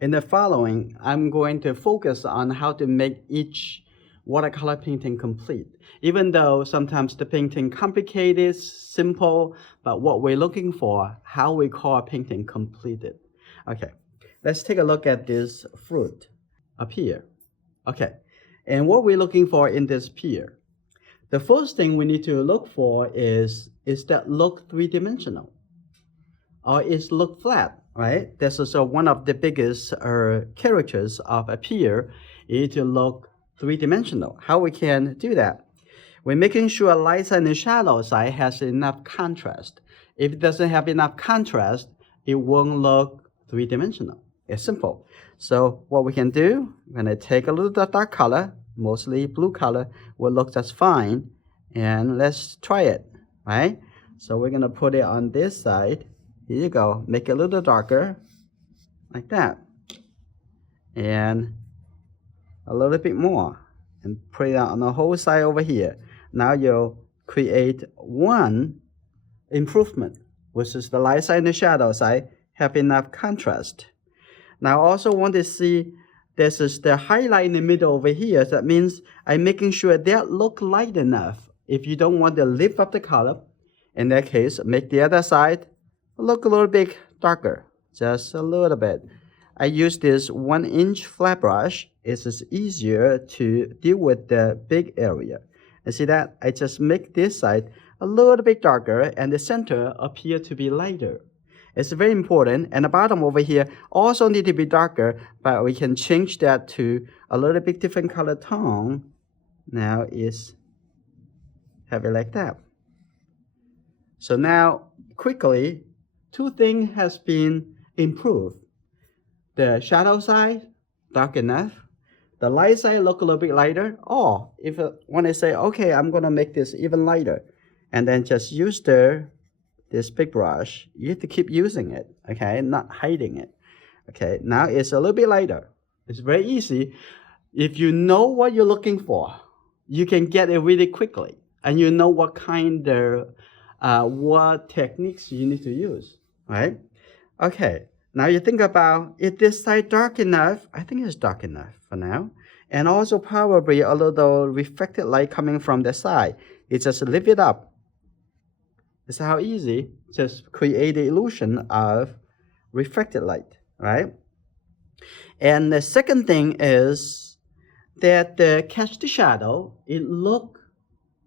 In the following, I'm going to focus on how to make each watercolor painting complete. Even though sometimes the painting complicated, simple, but what we're looking for, how we call a painting completed. Okay, let's take a look at this fruit up here. Okay, and what we're looking for in this pier. The first thing we need to look for is that look three-dimensional or is look flat, right? This is one of the biggest characters of a pier is to look three-dimensional. How we can do that? We're making sure light side and shadow side has enough contrast. If it doesn't have enough contrast, it won't look three-dimensional. It's simple. So what we can do, we're going to take a little dark color, mostly blue color, will look just fine. And let's try it, right? So we're going to put it on this side. Here you go. Make it a little darker, like that. And a little bit more. And put it on the whole side over here. Now you'll create one improvement, which is the light side and the shadow side have enough contrast. Now I also want to see this is the highlight in the middle over here. That means I'm making sure that look light enough. If you don't want to lift up the color, in that case, make the other side look a little bit darker, just a little bit. I use this 1-inch flat brush. It's just easier to deal with the big area. And see that? I just make this side a little bit darker and the center appear to be lighter. It's very important. And the bottom over here also need to be darker, but we can change that to a little bit different color tone. Now is have it like that. So now quickly, two things has been improved. The shadow side, dark enough. The light side look a little bit lighter. Or if when I say, okay, I'm gonna make this even lighter, and then just use this big brush, you have to keep using it, okay, not hiding it. Okay, now it's a little bit lighter. It's very easy. If you know what you're looking for, you can get it really quickly, and you know what kind of what techniques you need to use, right? Okay, now you think about, is this side dark enough? I think it's dark enough for now. And also probably a little reflected light coming from the side. It just lift it up. That's how easy, just create the illusion of reflected light, right? And the second thing is that the catch the shadow, it look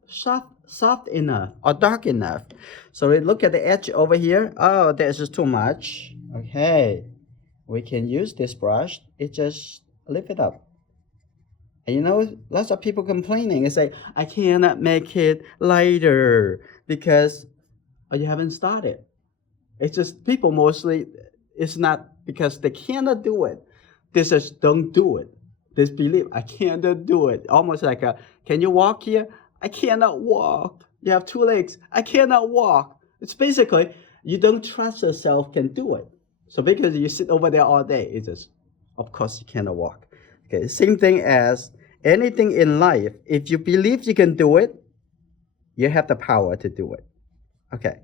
soft enough or dark enough. So we look at the edge over here. Oh, this is too much. Okay, we can use this brush. It just lift it up. And you know, lots of people complaining and say, I cannot make it lighter because you haven't started. It's just people mostly, it's not because they cannot do it. They just don't do it. They believe, I cannot do it. Almost like can you walk here? I cannot walk. You have 2 legs. I cannot walk. It's basically, you don't trust yourself can do it. So because you sit over there all day, it's just, of course you cannot walk. Okay, same thing as anything in life. If you believe you can do it, you have the power to do it. Okay.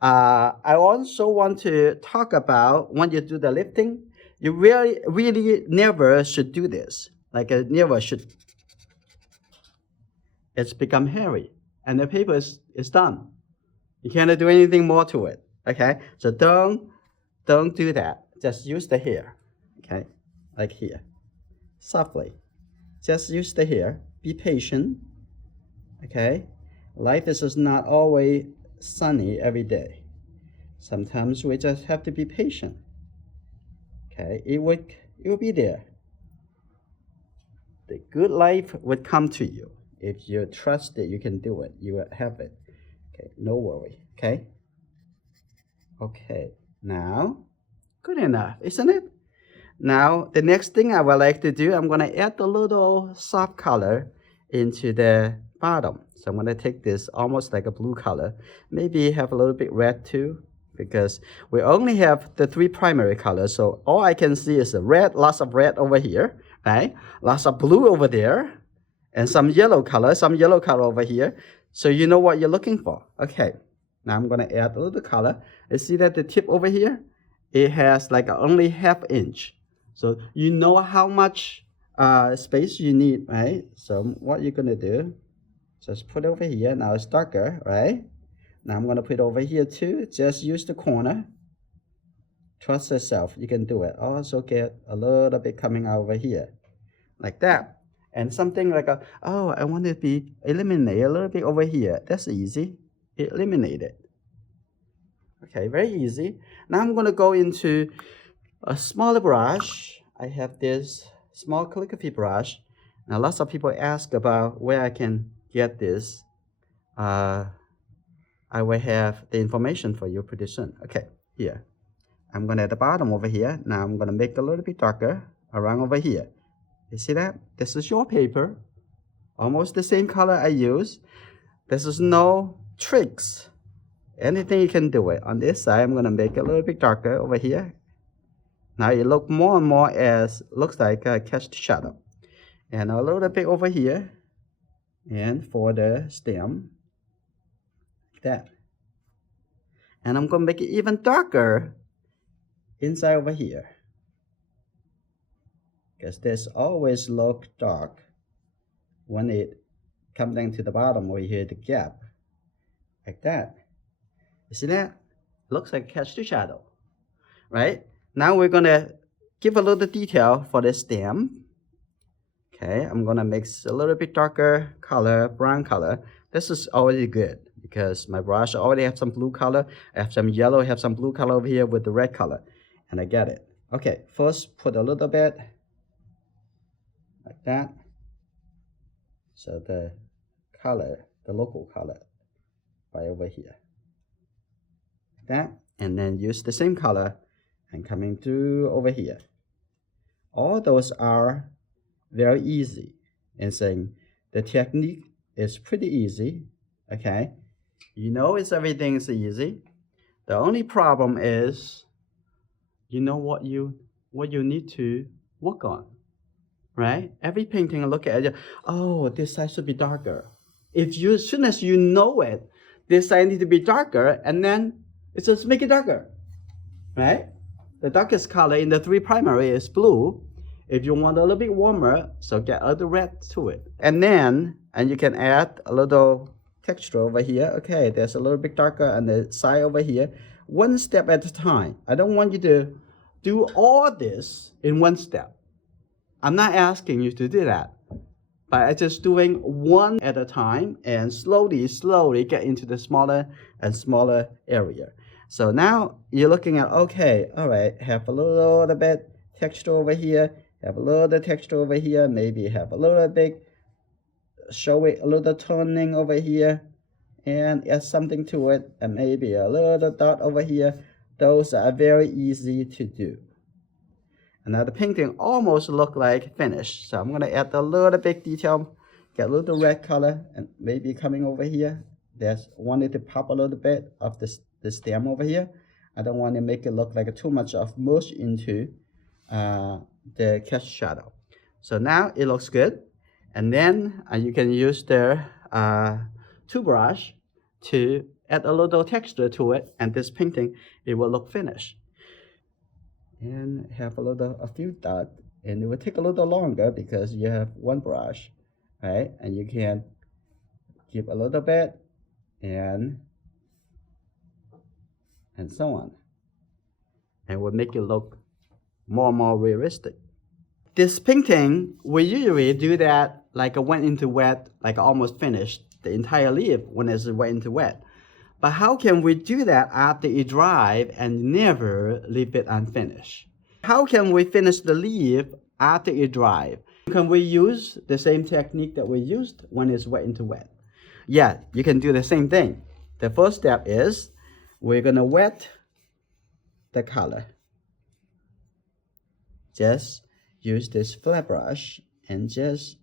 I also want to talk about when you do the lifting, you really never should do this. Like never should. It's become hairy and the paper is done. You cannot do anything more to it. Okay. So don't do that. Just use the hair. Okay. Like here. Softly. Just use the hair. Be patient. Okay. Life is just not always sunny every day. Sometimes we just have to be patient. Okay, it will be there. The good life would come to you if you trust that you can do it. You will have it. Okay, no worry. Okay. Okay. Now, good enough, isn't it? Now, the next thing I would like to do, I'm going to add a little soft color into the bottom. So I'm going to take this almost like a blue color, maybe have a little bit red too, because we only have the 3 primary colors. So all I can see is a red, lots of red over here, right? Lots of blue over there, and some yellow color over here. So you know what you're looking for. Okay, now I'm going to add a little color. You see that the tip over here, it has like only 1/2 inch. So you know how much space you need, right? So what you're gonna do, just put it over here. Now it's darker, right? Now I'm gonna put it over here too. Just use the corner. Trust yourself, you can do it. Also get a little bit coming out over here, like that. And something like oh, I want it to be eliminate a little bit over here. That's easy. Eliminate it. Okay, very easy. Now I'm gonna go into a smaller brush. I have this small calligraphy brush. Now lots of people ask about where I can get this. I will have the information for you pretty soon. Okay, here. I'm gonna at the bottom over here. Now I'm gonna make it a little bit darker around over here. You see that? This is your paper. Almost the same color I use. This is no tricks. Anything you can do it. On this side, I'm gonna make it a little bit darker over here. Now it looks more and more as looks like a cast shadow. And a little bit over here. And for the stem, like that. And I'm gonna make it even darker inside over here. Because this always look dark when it comes down to the bottom over here, the gap. Like that. You see that? Looks like cast shadow. Right? Now we're gonna give a little detail for the stem. Okay, I'm gonna mix a little bit darker color, brown color. This is already good because my brush already have some blue color. I have some yellow, I have some blue color over here with the red color. And I get it. Okay, first put a little bit like that. So the color, the local color, right over here. Like that. And then use the same color and coming through over here. All those are very easy. And saying the technique is pretty easy. Okay. You know everything is easy. The only problem is you know what you need to work on, right? Every painting I look at it, oh, this side should be darker. If you, as soon as you know it, this side needs to be darker, and then it's just make it darker, right? The darkest color in the three primary is blue. If you want a little bit warmer, so get a little red to it. And you can add a little texture over here. Okay, there's a little bit darker on the side over here. One step at a time. I don't want you to do all this in one step. I'm not asking you to do that. But I'm just doing one at a time and slowly get into the smaller and smaller area. So now you're looking at, okay, all right, have a little bit texture over here, have a little texture over here, maybe have a little bit, show it a little toning over here, and add something to it, and maybe a little dot over here. Those are very easy to do. And now the painting almost look like finished. So I'm gonna add a little bit detail, get a little red color, and maybe coming over here. There's wanted to pop a little bit of the stem over here. I don't want to make it look like too much of mush into the cast shadow. So now it looks good. And then you can use the two brush to add a little texture to it, and this painting, it will look finished. And have a few dots, and it will take a little longer because you have one brush, right? And you can keep a little bit and so on, and will make it look more and more realistic. This painting, we usually do that like a wet into wet, like almost finished the entire leaf when it's wet into wet. But how can we do that after it dries and never leave it unfinished? How can we finish the leaf after it dries? Can we use the same technique that we used when it's wet into wet? Yeah, you can do the same thing. The first step is we're gonna wet the color. Just use this flat brush and just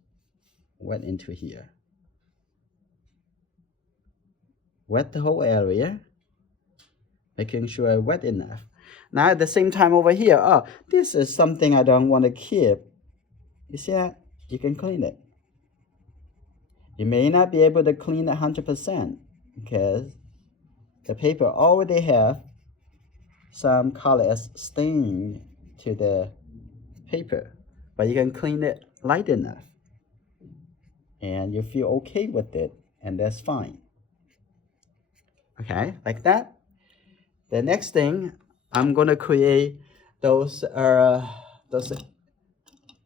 wet into here. Wet the whole area, making sure wet enough. Now at the same time over here, oh, this is something I don't want to keep. You see that? You can clean it. You may not be able to clean it 100% because the paper already have some color stain to the paper, but you can clean it light enough and you feel okay with it, and that's fine. Okay, like that. The next thing, I'm gonna create those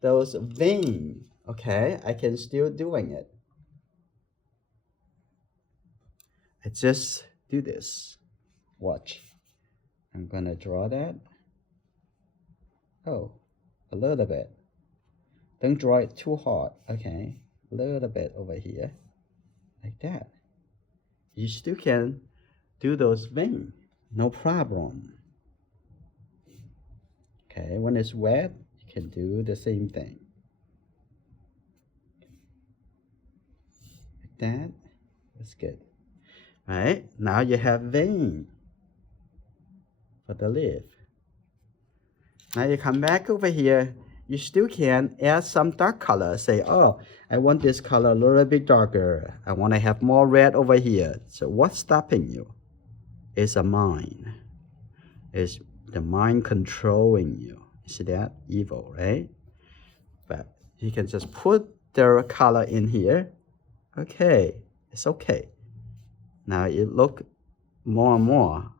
veins. Okay, I can still doing it. I just do this. Watch. I'm gonna draw that. Oh, a little bit. Don't draw it too hard. Okay, a little bit over here, like that. You still can do those veins, no problem. Okay, when it's wet, you can do the same thing. Like that. That's good. All right, now you have vein for the leaf. Now you come back over here. You still can add some dark color. Say, oh, I want this color a little bit darker. I want to have more red over here. So what's stopping you? It's a mind. It's the mind controlling you. See that? Evil, right? But you can just put the color in here. Okay, it's okay. Now it look more and more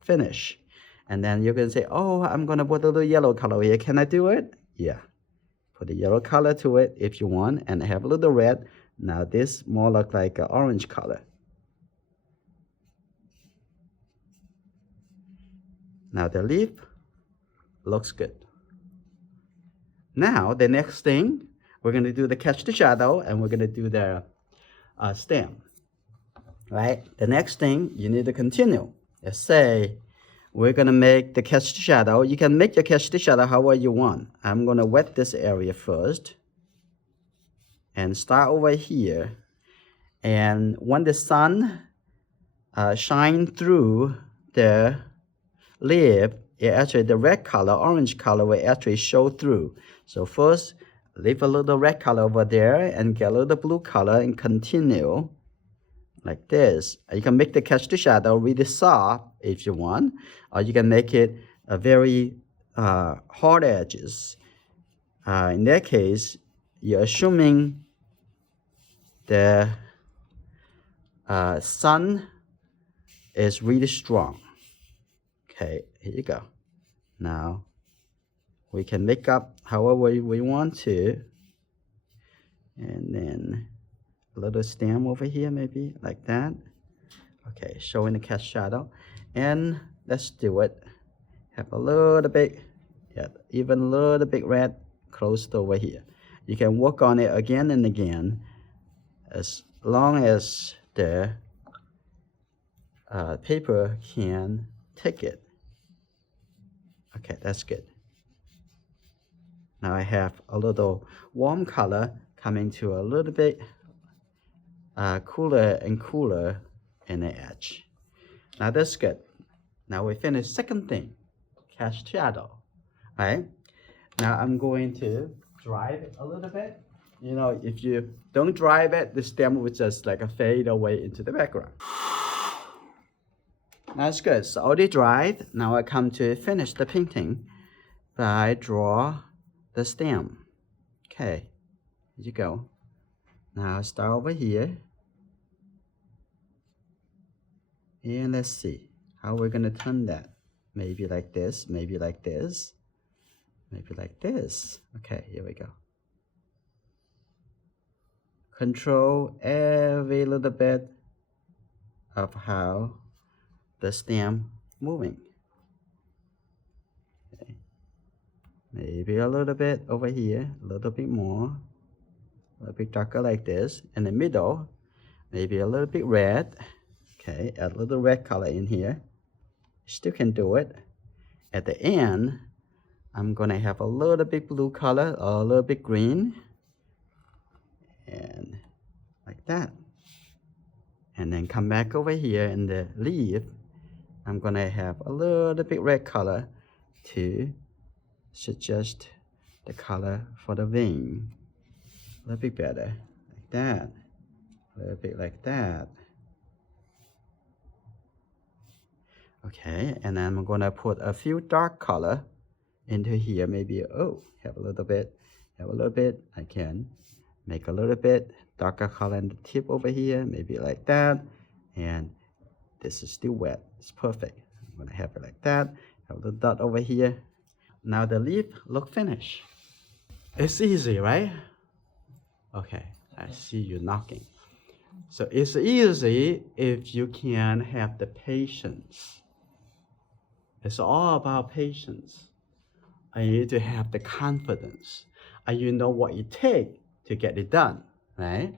finished. And then you can say, oh, I'm going to put a little yellow color here. Can I do it? Yeah. Put the yellow color to it if you want, and have a little red. Now this more look like an orange color. Now the leaf looks good. Now the next thing, we're going to do the catch the shadow, and we're going to do the stem. Right? The next thing, you need to continue. Let's say we're going to make the catch the shadow. You can make your catch the shadow however you want. I'm going to wet this area first and start over here. And when the sun shines through the leaf, it actually the red color, orange color will actually show through. So first, leave a little red color over there and get a little blue color and continue like this. You can make the catch the shadow really soft if you want, or you can make it a very hard edges. In that case, you're assuming the sun is really strong. Okay, here you go. Now we can make up however we want to, and then a little stem over here, maybe like that. Okay, showing the catch shadow, and let's do it. Have a little bit, yeah, even a little bit red close to over here. You can work on it again and again, as long as the paper can take it. Okay, that's good. Now I have a little warm color coming to a little bit cooler and cooler in the edge. Now that's good. Now we finish second thing, catch shadow. All right. Now I'm going to drive it a little bit. You know, if you don't drive it, the stem will just like fade away into the background. That's good. So already dried. Now I come to finish the painting by draw the stem. Okay, here you go. Now start over here. And let's see how we're gonna turn that. Maybe like this, maybe like this, maybe like this. Okay, here we go. Control every little bit of how the stem moving. Okay. Maybe a little bit over here, a little bit more, a little bit darker like this. In the middle, maybe a little bit red. Okay, add a little red color in here. Still can do it. At the end, I'm gonna have a little bit blue color, or a little bit green, and like that. And then come back over here in the leaf. I'm gonna have a little bit red color to suggest the color for the vein. A little bit better, like that. A little bit like that. Okay, and then I'm gonna put a few dark color into here. Maybe, oh, have a little bit, I can make a little bit darker color in the tip over here, maybe like that. And this is still wet, it's perfect. I'm gonna have it like that, have a little dot over here. Now the leaf look finished. It's easy, right? Okay, I see you knocking. So it's easy if you can have the patience. It's all about patience. And you need to have the confidence. And you know what it takes to get it done, right?